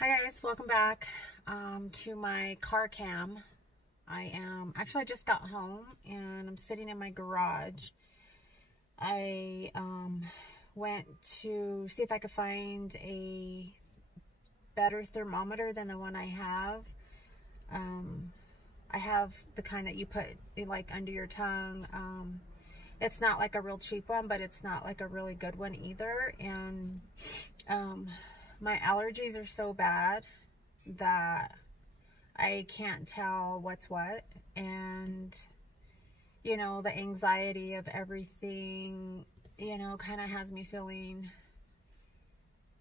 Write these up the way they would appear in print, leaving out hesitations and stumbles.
Hi guys, welcome back to my car cam. I just got home and I'm sitting in my garage. I went to see if I could find a better thermometer than the one I have. I have the kind that you put like under your tongue. It's not like a real cheap one, but it's not like a really good one either. And my allergies are so bad that I can't tell what's what. And, you know, the anxiety of everything, you know, kind of has me feeling,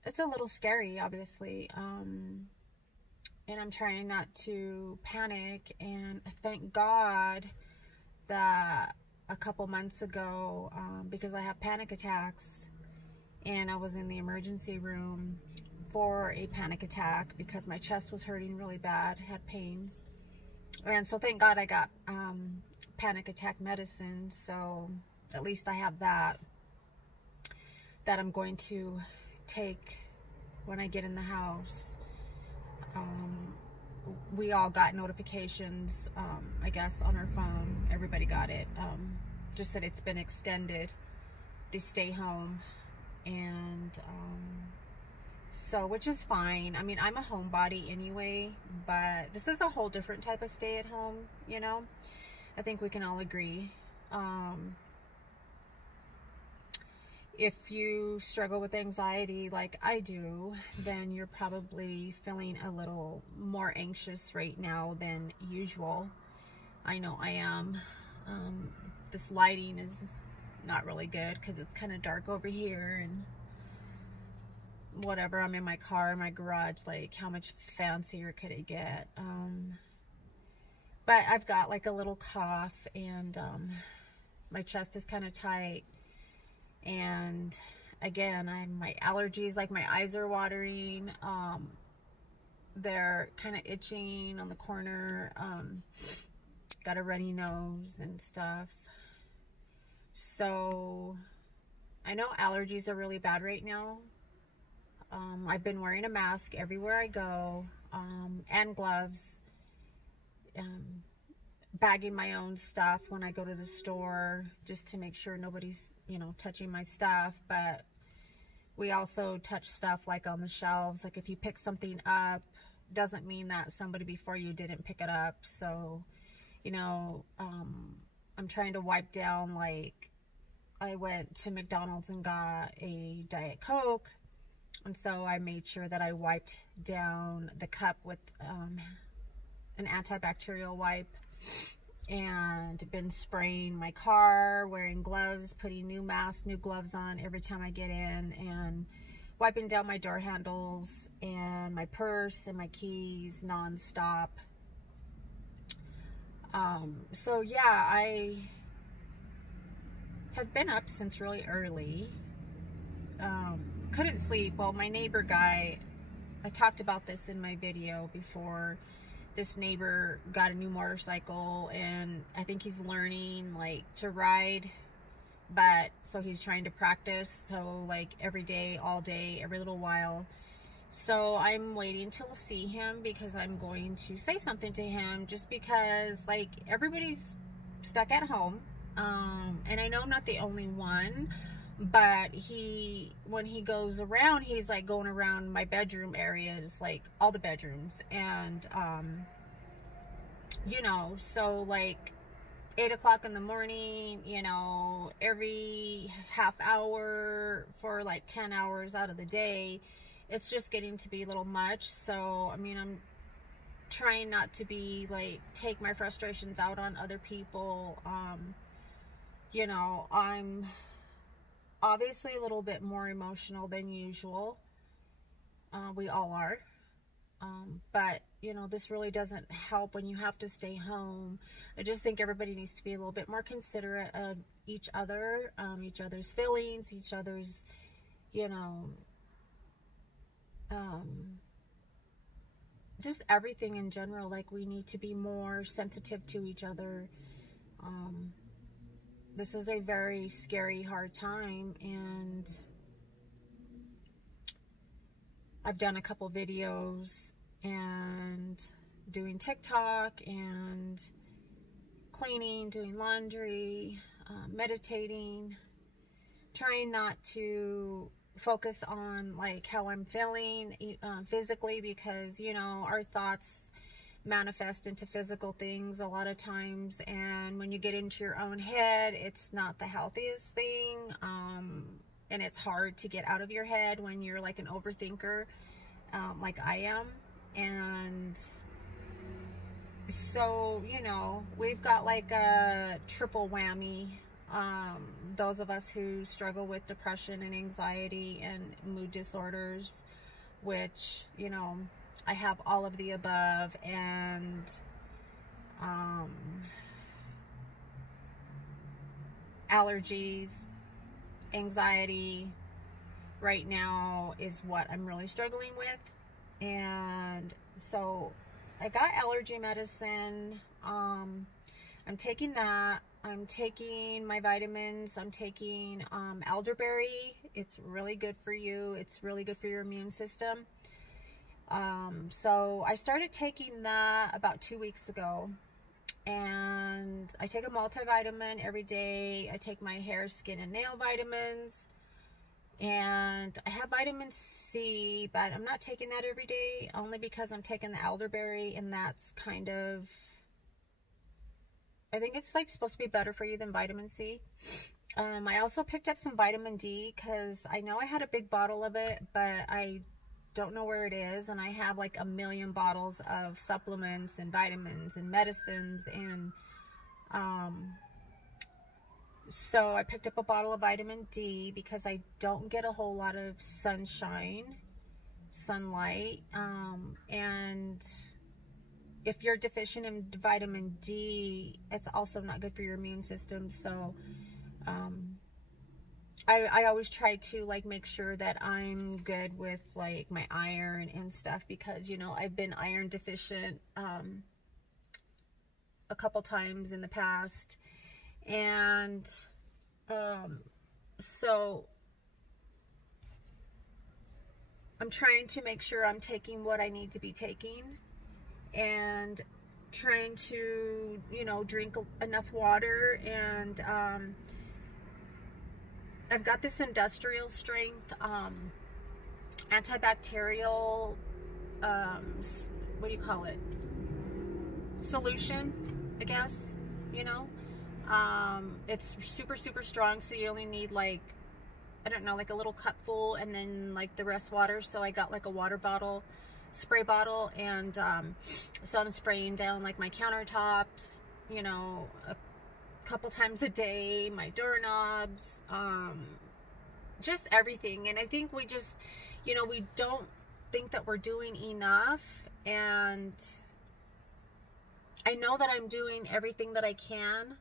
it's a little scary, obviously. And I'm trying not to panic. And thank God that a couple months ago, because I have panic attacks, and I was in the emergency room for a panic attack because my chest was hurting really bad, had pains. And so thank God I got panic attack medicine, so at least I have that I'm going to take when I get in the house. We all got notifications, I guess, on our phone. Everybody got it. Just that it's been extended, the stay home. And so, which is fine. I mean, I'm a homebody anyway, but this is a whole different type of stay at home, you know. I think we can all agree. If you struggle with anxiety like I do, then you're probably feeling a little more anxious right now than usual. I know I am. This lighting is not really good because it's kind of dark over here and whatever. I'm in my car, my garage, like how much fancier could it get? But I've got like a little cough, and my chest is kind of tight, and again, my allergies, like my eyes are watering, they're kind of itching on the corner, got a runny nose and stuff. So I know allergies are really bad right now. I've been wearing a mask everywhere I go, and gloves, bagging my own stuff when I go to the store just to make sure nobody's, you know, touching my stuff. But we also touch stuff like on the shelves. Like if you pick something up, doesn't mean that somebody before you didn't pick it up. So, you know, I'm trying to wipe down, like I went to McDonald's and got a Diet Coke. And so I made sure that I wiped down the cup with an antibacterial wipe, and been spraying my car, wearing gloves, putting new masks, new gloves on every time I get in, and wiping down my door handles and my purse and my keys nonstop. So yeah, I have been up since really early. Couldn't sleep. Well, my neighbor guy, I talked about this in my video before. This neighbor got a new motorcycle, and I think he's learning like to ride, but so he's trying to practice, so like every day, all day, every little while. So I'm waiting till see him because I'm going to say something to him, just because like everybody's stuck at home, and I know I'm not the only one. But when he goes around, he's like going around my bedroom areas, like all the bedrooms. And, you know, so like 8 o'clock in the morning, you know, every half hour for like 10 hours out of the day, it's just getting to be a little much. So, I mean, I'm trying not to be like, take my frustrations out on other people. You know, I'm obviously a little bit more emotional than usual. We all are. But, you know, this really doesn't help when you have to stay home. I just think everybody needs to be a little bit more considerate of each other, each other's feelings, each other's, you know, just everything in general. Like, we need to be more sensitive to each other. This is a very scary, hard time, and I've done a couple videos and doing TikTok and cleaning, doing laundry, meditating, trying not to focus on like how I'm feeling physically, because you know our thoughts manifest into physical things a lot of times, and when you get into your own head, it's not the healthiest thing, and it's hard to get out of your head when you're like an overthinker, like I am. And so, you know, we've got like a triple whammy, those of us who struggle with depression and anxiety and mood disorders, which, you know, I have all of the above. And allergies, anxiety right now is what I'm really struggling with. And so I got allergy medicine. I'm taking that. I'm taking my vitamins. I'm taking elderberry. It's really good for you. It's really good for your immune system. So I started taking that about 2 weeks ago, and I take a multivitamin every day. I take my hair, skin, and nail vitamins, and I have vitamin C, but I'm not taking that every day, only because I'm taking the elderberry, and that's kind of, I think it's like supposed to be better for you than vitamin C. I also picked up some vitamin D, because I know I had a big bottle of it, but I don't know where it is, and I have like a million bottles of supplements and vitamins and medicines, and so I picked up a bottle of vitamin D because I don't get a whole lot of sunlight, and if you're deficient in vitamin D, it's also not good for your immune system. So I always try to like make sure that I'm good with like my iron and stuff, because you know I've been iron deficient a couple times in the past, and so I'm trying to make sure I'm taking what I need to be taking, and trying to, you know, drink enough water. And I've got this industrial strength antibacterial what do you call it, solution, I guess, you know. It's super strong, so you only need like, I don't know, like a little cupful, and then like the rest water. So I got like a water bottle, spray bottle, and so I'm spraying down like my countertops, you know, a couple times a day, my doorknobs, just everything. And I think we just, you know, we don't think that we're doing enough, and I know that I'm doing everything that I can,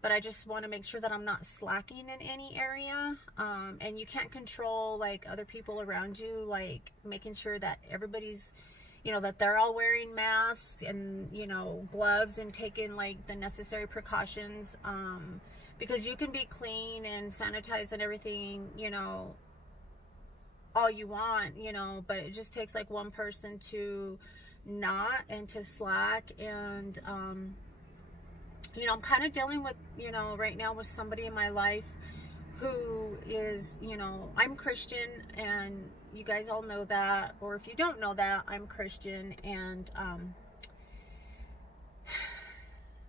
but I just want to make sure that I'm not slacking in any area. And you can't control like other people around you, like making sure that everybody's, you know, that they're all wearing masks and, you know, gloves, and taking like the necessary precautions, because you can be clean and sanitized and everything, you know, all you want, you know, but it just takes like one person to not, and to slack. And you know, I'm kind of dealing with, you know, right now with somebody in my life who is, you know, I'm Christian, and you guys all know that, or if you don't know that, I'm Christian, and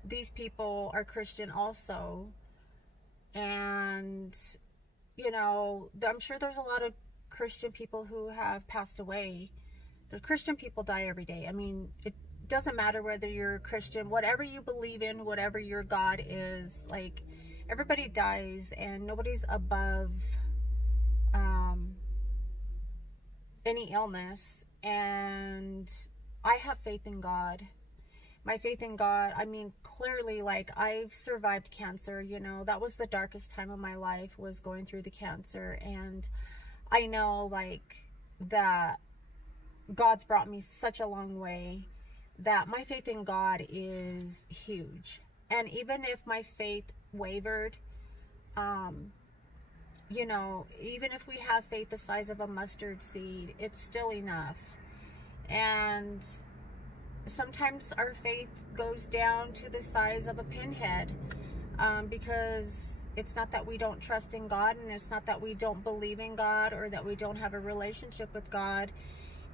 these people are Christian also. And you know, I'm sure there's a lot of Christian people who have passed away. The Christian people die every day. I mean, it doesn't matter whether you're a Christian, whatever you believe in, whatever your God is, like everybody dies, and nobody's above any illness. And I have faith in God. My faith in God, I mean, clearly, like, I've survived cancer, you know, that was the darkest time of my life, was going through the cancer. And I know, like, that God's brought me such a long way, that my faith in God is huge. And even if my faith wavered, you know, even if we have faith the size of a mustard seed, it's still enough. And sometimes our faith goes down to the size of a pinhead, because it's not that we don't trust in God, and it's not that we don't believe in God, or that we don't have a relationship with God.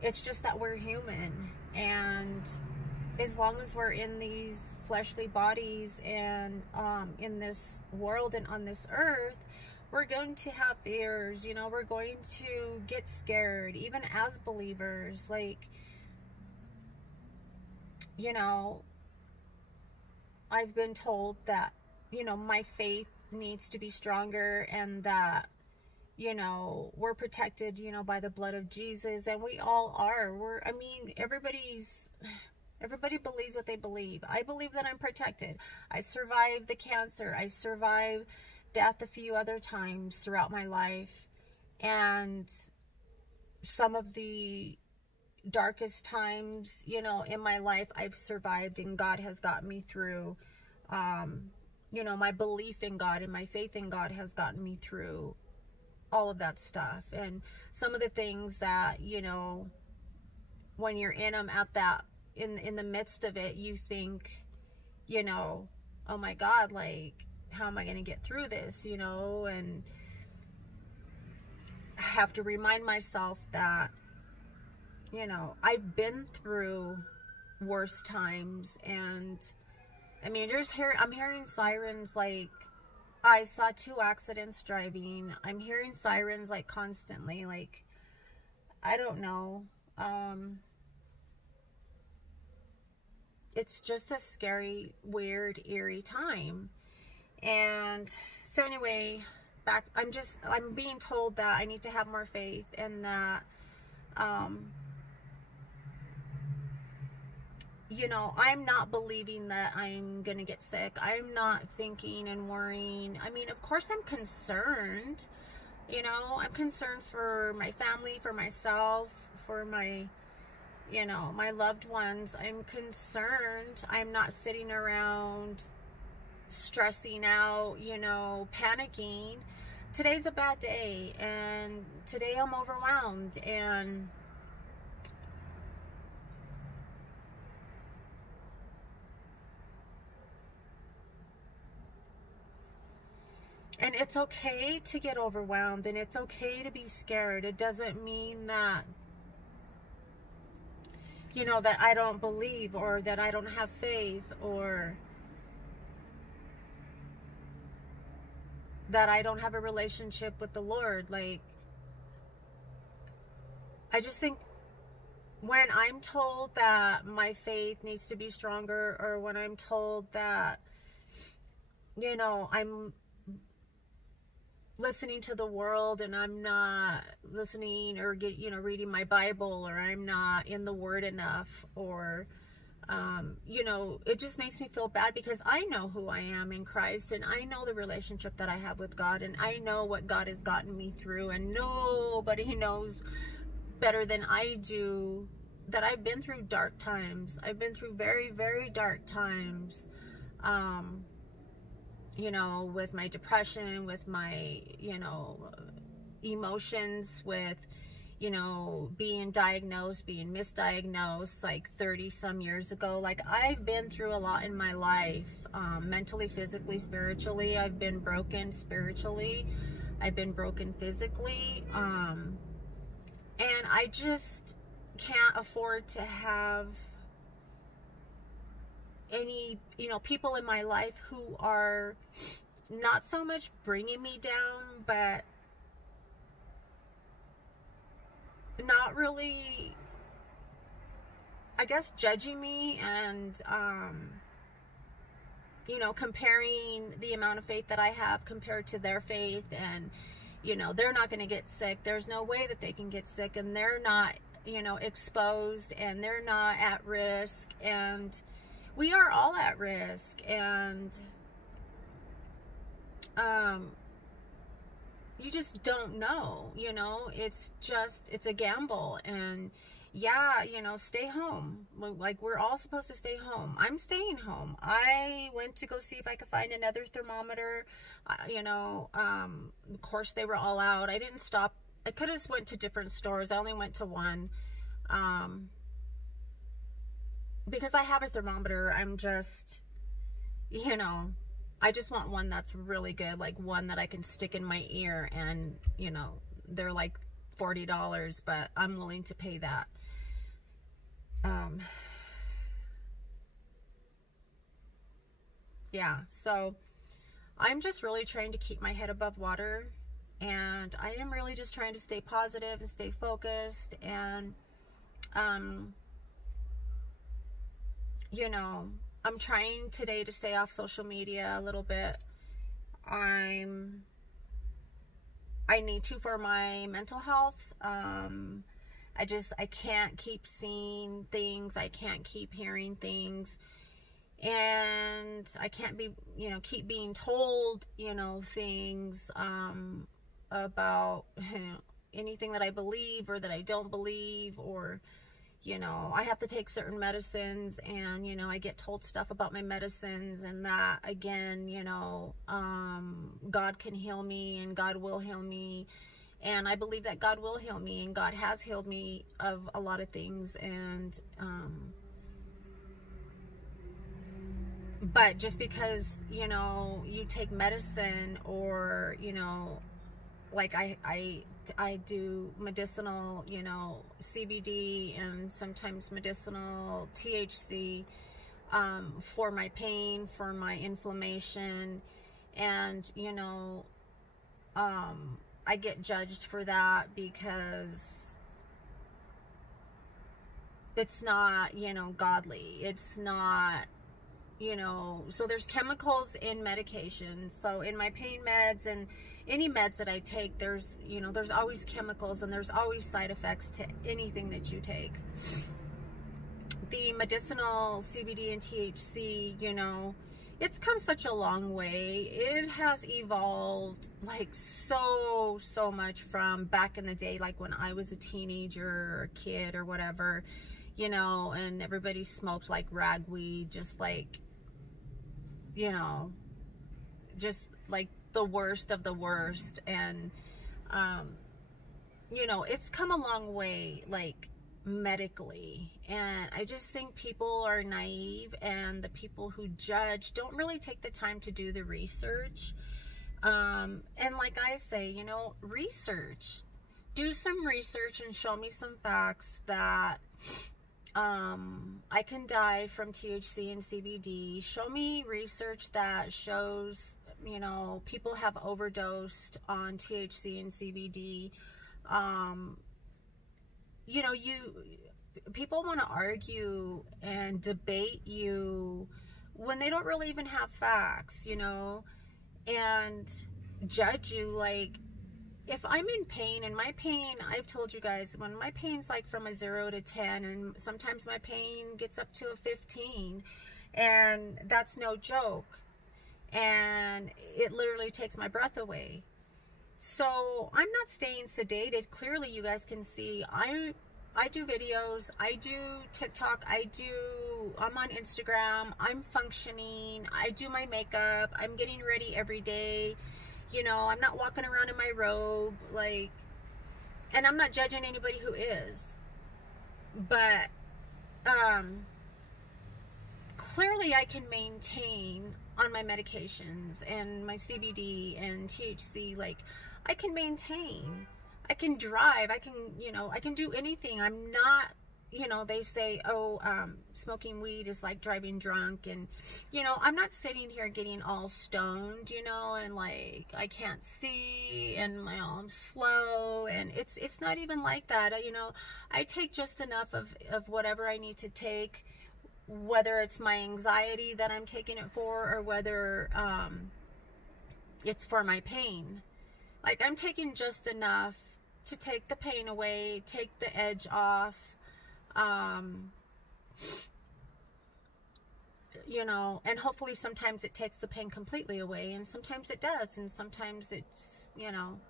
It's just that we're human, and as long as we're in these fleshly bodies and in this world and on this earth, we're going to have fears, you know, we're going to get scared, even as believers. Like, you know, I've been told that, you know, my faith needs to be stronger, and that, you know, we're protected, you know, by the blood of Jesus, and we all are. I mean, everybody believes what they believe. I believe that I'm protected. I survived the cancer. I survived death a few other times throughout my life. And some of the darkest times, you know, in my life, I've survived, and God has gotten me through. You know, my belief in God and my faith in God has gotten me through all of that stuff. And some of the things that, you know, when you're in them at that, in the midst of it, you think, you know, oh my God, like, how am I going to get through this, you know? And I have to remind myself that, you know, I've been through worse times. And I mean, I'm hearing sirens. Like, I saw 2 accidents driving. I'm hearing sirens like constantly. Like, I don't know. It's just a scary, weird, eerie time. And so anyway, I'm being told that I need to have more faith, and that, you know, I'm not believing that I'm going to get sick. I'm not thinking and worrying. I mean, of course I'm concerned, you know, I'm concerned for my family, for myself, for my, you know, my loved ones. I'm concerned. I'm not sitting around stressing out, you know, panicking. Today's a bad day, and today I'm overwhelmed, and it's okay to get overwhelmed, and it's okay to be scared. It doesn't mean that, you know, that I don't believe, or that I don't have faith, or that I don't have a relationship with the Lord. Like, I just think when I'm told that my faith needs to be stronger, or when I'm told that, you know, I'm listening to the world and I'm not listening or reading my Bible, or I'm not in the Word enough, or you know, it just makes me feel bad, because I know who I am in Christ, and I know the relationship that I have with God, and I know what God has gotten me through, and nobody knows better than I do that I've been through dark times. I've been through very, very dark times, you know, with my depression, with my, you know, emotions, with, you know, being diagnosed, being misdiagnosed like 30 some years ago. Like, I've been through a lot in my life, mentally, physically, spiritually. I've been broken spiritually. I've been broken physically. And I just can't afford to have any, you know, people in my life who are not so much bringing me down, but not really, I guess, judging me, and you know, comparing the amount of faith that I have compared to their faith, and, you know, they're not going to get sick. There's no way that they can get sick, and they're not, you know, exposed, and they're not at risk, and we are all at risk. And you just don't know, you know, it's a gamble, and yeah, you know, stay home. Like, we're all supposed to stay home. I'm staying home. I went to go see if I could find another thermometer. You know, of course they were all out. I didn't stop. I could have went to different stores. I only went to one. Because I have a thermometer, I'm just, you know, I just want one that's really good, like one that I can stick in my ear, and, you know, they're like $40, but I'm willing to pay that. Yeah, so I'm just really trying to keep my head above water, and I am really just trying to stay positive and stay focused, and, you know, I'm trying today to stay off social media a little bit. I need to for my mental health. I can't keep seeing things. I can't keep hearing things. And I can't be, you know, keep being told, you know, things, about, you know, anything that I believe or that I don't believe, or, you know, I have to take certain medicines, and, you know, I get told stuff about my medicines, and that, again, you know, God can heal me, and God will heal me, and I believe that God will heal me, and God has healed me of a lot of things, and, but just because, you know, you take medicine, or, you know, like I do medicinal, you know, CBD, and sometimes medicinal THC, for my pain, for my inflammation, and, you know, I get judged for that because it's not, you know, godly. It's not, you know, so there's chemicals in medications. So in my pain meds and any meds that I take, there's, you know, there's always chemicals, and there's always side effects to anything that you take. The medicinal CBD and THC, you know, it's come such a long way. It has evolved like so much from back in the day, like when I was a teenager or a kid or whatever, you know, and everybody smoked like ragweed, just like, you know, just like the worst of the worst. And you know, it's come a long way, like medically, and I just think people are naive, and the people who judge don't really take the time to do the research. And like I say, you know, do some research and show me some facts that I can die from THC and CBD. Show me research that shows, you know, people have overdosed on THC and CBD. You know, people want to argue and debate you when they don't really even have facts, you know, and judge you. Like, if I'm in pain, and my pain, I've told you guys, when my pain's like from a 0 to 10, and sometimes my pain gets up to a 15, and that's no joke, and it literally takes my breath away. So I'm not staying sedated. Clearly you guys can see I do videos, I do TikTok, I'm on Instagram, I'm functioning, I do my makeup, I'm getting ready every day. You know, I'm not walking around in my robe, like, and I'm not judging anybody who is. But, clearly I can maintain on my medications and my CBD and THC. Like, I can maintain. I can drive. I can, you know, I can do anything. I'm not, you know, they say, oh, smoking weed is like driving drunk, and, you know, I'm not sitting here getting all stoned, you know, and like I can't see, and I'm slow, and it's not even like that. You know, I take just enough of whatever I need to take, whether it's my anxiety that I'm taking it for, or whether it's for my pain. Like, I'm taking just enough to take the pain away, take the edge off, you know, and hopefully sometimes it takes the pain completely away, and sometimes it does, and sometimes it's, you know,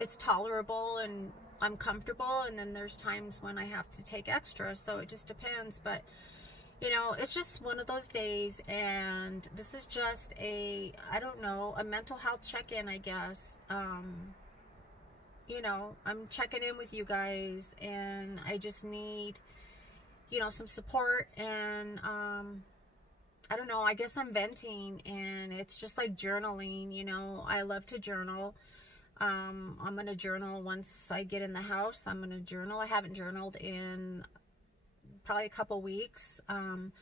it's tolerable, and I'm comfortable, and then there's times when I have to take extra, so it just depends. But you know, it's just one of those days, and this is just a, I don't know, a mental health check-in, I guess. You know, I'm checking in with you guys, and I just need, you know, some support, and I don't know, I guess I'm venting, and it's just like journaling. You know, I love to journal. I'm gonna journal once I get in the house. I'm gonna journal. I haven't journaled in probably a couple weeks. I'm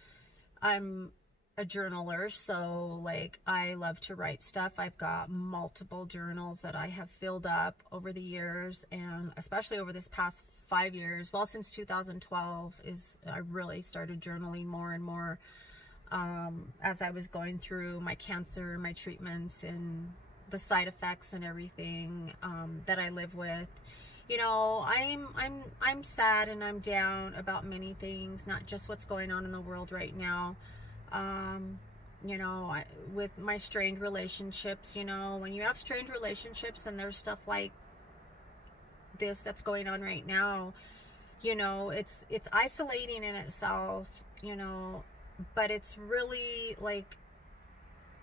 a journaler, so like I love to write stuff. I've got multiple journals that I have filled up over the years, and especially over this past 5 years, well, since 2012 is I really started journaling more and more as I was going through my cancer, my treatments, and the side effects and everything that I live with. You know, I'm sad and I'm down about many things, not just what's going on in the world right now. You know, with my strained relationships, you know, when you have strained relationships and there's stuff like this that's going on right now, you know, it's isolating in itself, you know, but it's really like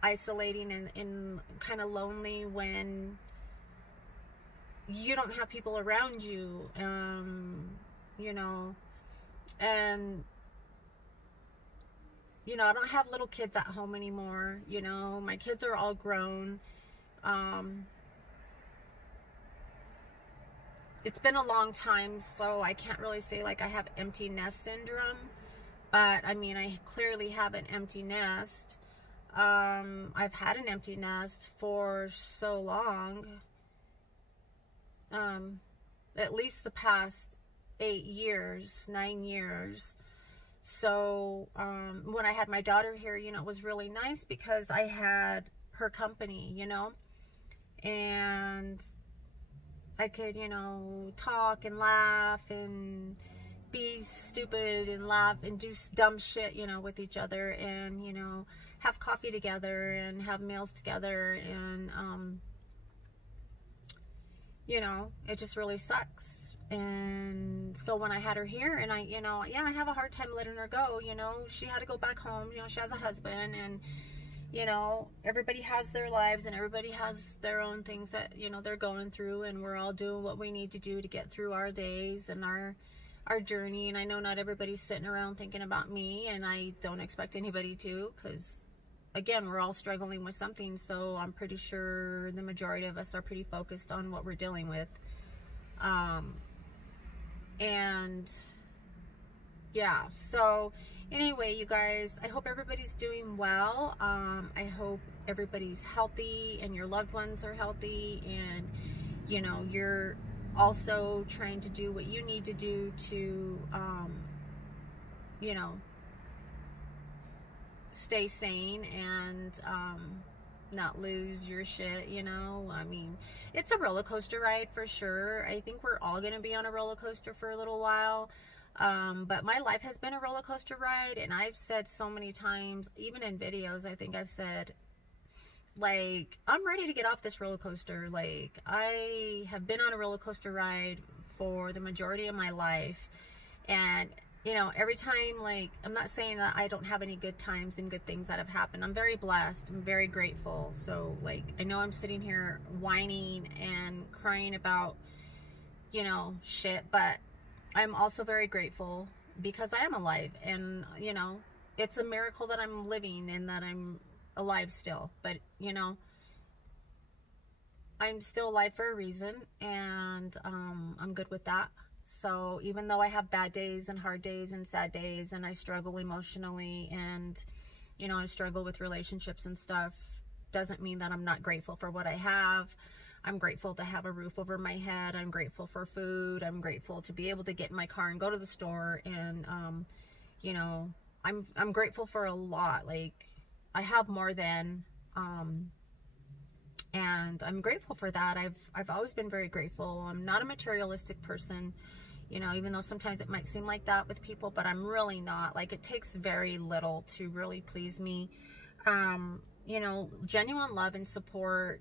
isolating and kind of lonely when you don't have people around you, you know, and, you know, I don't have little kids at home anymore. You know, my kids are all grown. It's been a long time, so I can't really say like I have empty nest syndrome, but I mean, I clearly have an empty nest. I've had an empty nest for so long. At least the past 8 years, 9 years. So, when I had my daughter here, you know, it was really nice because I had her company, you know, and I could, you know, talk and laugh and be stupid and laugh and do dumb shit, you know, with each other, and, you know, have coffee together and have meals together, and, you know, it just really sucks. And so when I had her here, and I, you know, yeah, I have a hard time letting her go. You know, she had to go back home. You know, she has a husband, and, you know, everybody has their lives, and everybody has their own things that, you know, they're going through, and we're all doing what we need to do to get through our days and our journey. And I know not everybody's sitting around thinking about me, and I don't expect anybody to, because again, we're all struggling with something. So I'm pretty sure the majority of us are pretty focused on what we're dealing with. And yeah, so anyway, you guys, I hope everybody's doing well. I hope everybody's healthy and your loved ones are healthy, and, you know, you're also trying to do what you need to do to, you know, stay sane and not lose your shit, you know. I mean, it's a roller coaster ride for sure. I think we're all gonna be on a roller coaster for a little while, but my life has been a roller coaster ride, and I've said so many times, even in videos, I think I've said, like, I'm ready to get off this roller coaster. Like, I have been on a roller coaster ride for the majority of my life, and, you know, every time, like, I'm not saying that I don't have any good times and good things that have happened. I'm very blessed. I'm very grateful. So, like, I know I'm sitting here whining and crying about, you know, shit, but I'm also very grateful because I am alive, and, you know, it's a miracle that I'm living and that I'm alive still. But, you know, I'm still alive for a reason, and I'm good with that. So even though I have bad days and hard days and sad days, and I struggle emotionally, and, you know, I struggle with relationships and stuff, doesn't mean that I'm not grateful for what I have. I'm grateful to have a roof over my head. I'm grateful for food. I'm grateful to be able to get in my car and go to the store. And, you know, I'm grateful for a lot. Like, I have more than, and I'm grateful for that. I've always been very grateful. I'm not a materialistic person, you know, even though sometimes it might seem like that with people, but I'm really not. Like, it takes very little to really please me. You know, genuine love and support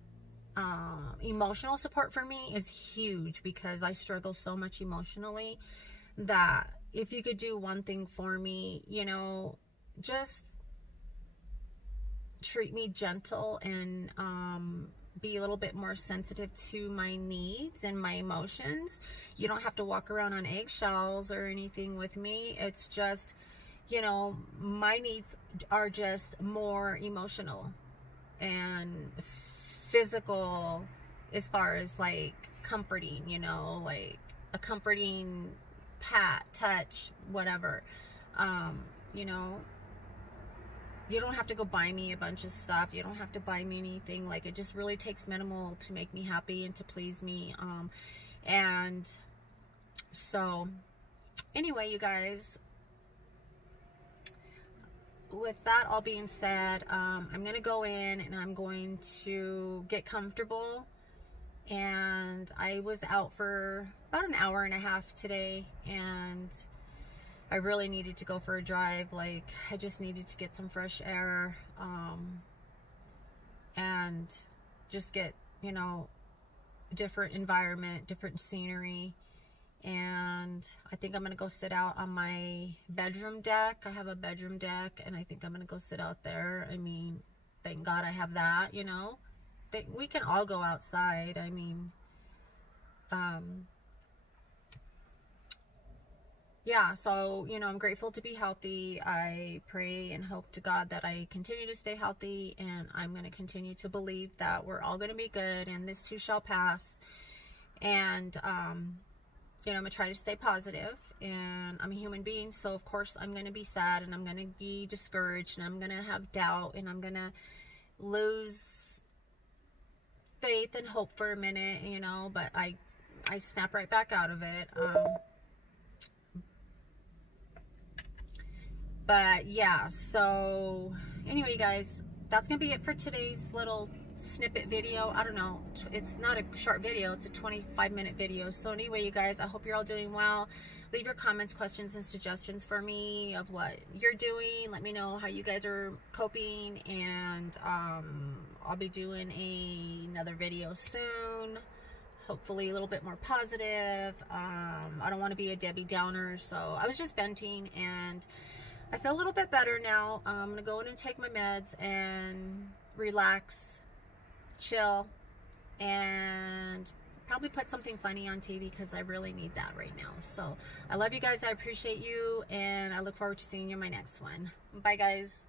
emotional support for me is huge, because I struggle so much emotionally that if you could do one thing for me, you know, just treat me gentle and be a little bit more sensitive to my needs and my emotions. You don't have to walk around on eggshells or anything with me. It's just, you know, my needs are just more emotional and physical, as far as like comforting, you know, like a comforting pat, touch, whatever. You know, you don't have to go buy me a bunch of stuff. You don't have to buy me anything. Like, it just really takes minimal to make me happy and to please me. And so anyway, you guys, with that all being said, I'm going to go in and I'm going to get comfortable. And I was out for about an hour and a half today, and I really needed to go for a drive. Like, I just needed to get some fresh air, and just get, you know, different environment, different scenery. And I think I'm going to go sit out on my bedroom deck. I have a bedroom deck, and I think I'm going to go sit out there. I mean, thank God I have that, you know. We can all go outside. I mean, yeah, so, you know, I'm grateful to be healthy. I pray and hope to God that I continue to stay healthy, and I'm going to continue to believe that we're all going to be good, and this too shall pass. And, you know, I'm going to try to stay positive, and I'm a human being, so of course I'm going to be sad, and I'm going to be discouraged, and I'm going to have doubt, and I'm going to lose faith and hope for a minute, you know, but I snap right back out of it. But yeah, so anyway, you guys, that's going to be it for today's little snippet video. I don't know, it's not a short video, it's a 25-minute video. So anyway, you guys, I hope you're all doing well. Leave your comments, questions, and suggestions for me of what you're doing. Let me know how you guys are coping, and I'll be doing another video soon, hopefully a little bit more positive. I don't want to be a Debbie Downer, so I was just venting, and I feel a little bit better now. I'm gonna go in and take my meds and relax, chill, and probably put something funny on TV, because I really need that right now. So I love you guys, I appreciate you, and I look forward to seeing you in my next one. Bye guys.